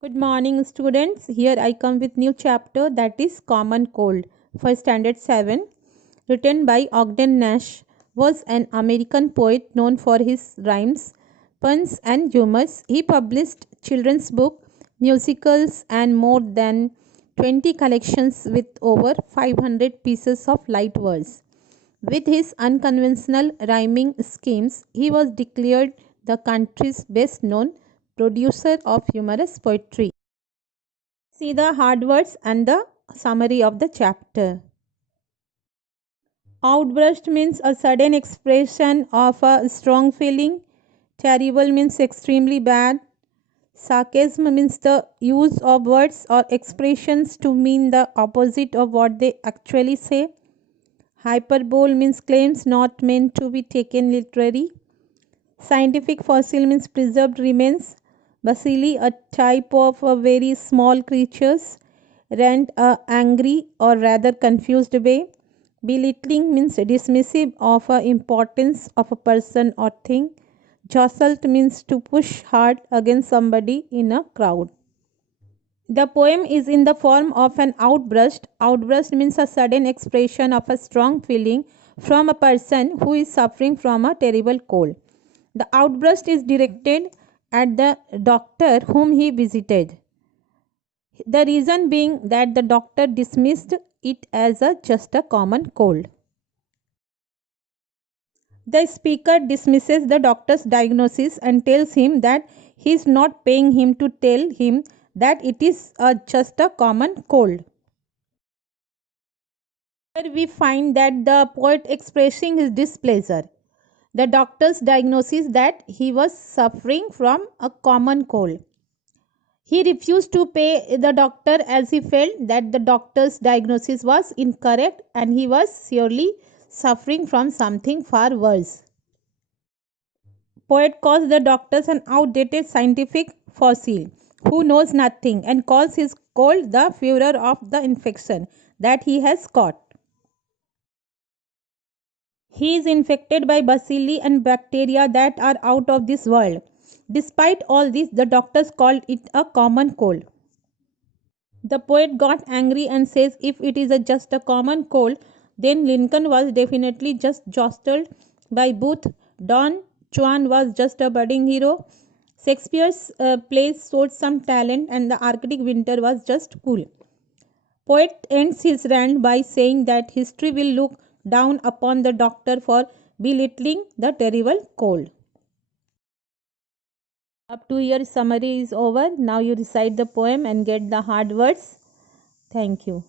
Good morning, students. Here I come with new chapter, that is Common Cold for Standard 7, written by Ogden Nash. Was an American poet known for his rhymes, puns and humors. He published children's book, musicals and more than 20 collections with over 500 pieces of light verse. With his unconventional rhyming schemes, he was declared the country's best known producer of humorous poetry. See the hard words and the summary of the chapter. Outburst means a sudden expression of a strong feeling. Terrible means extremely bad. Sarcasm means the use of words or expressions to mean the opposite of what they actually say. Hyperbole means claims not meant to be taken literally. Scientific fossil means preserved remains. Bacilli, a type of a very small creatures. Rant, a angry or rather confused way. Belittling means dismissive of a importance of a person or thing. Jostled means to push hard against somebody in a crowd. The poem is in the form of an outburst. Outburst means a sudden expression of a strong feeling from a person who is suffering from a terrible cold. The outburst is directed at the doctor whom he visited. The reason being that the doctor dismissed it as just a common cold. The speaker dismisses the doctor's diagnosis and tells him that he is not paying him to tell him that it is just a common cold. Here we find that the poet expressing his displeasure. The doctor's diagnosis that he was suffering from a common cold. He refused to pay the doctor as he felt that the doctor's diagnosis was incorrect and he was surely suffering from something far worse. Poet calls the doctors an outdated scientific fossil who knows nothing and calls his cold the furor of the infection that he has caught. He is infected by bacilli and bacteria that are out of this world. Despite all this, the doctors called it a common cold. The poet got angry and says if it is just a common cold, then Lincoln was definitely just jostled by Booth. Don Juan was just a budding hero. Shakespeare's plays showed some talent and the Arctic winter was just cool. Poet ends his rant by saying that history will look down upon the doctor for belittling the terrible cold. Up to here summary is over. Now you recite the poem and get the hard words. Thank you.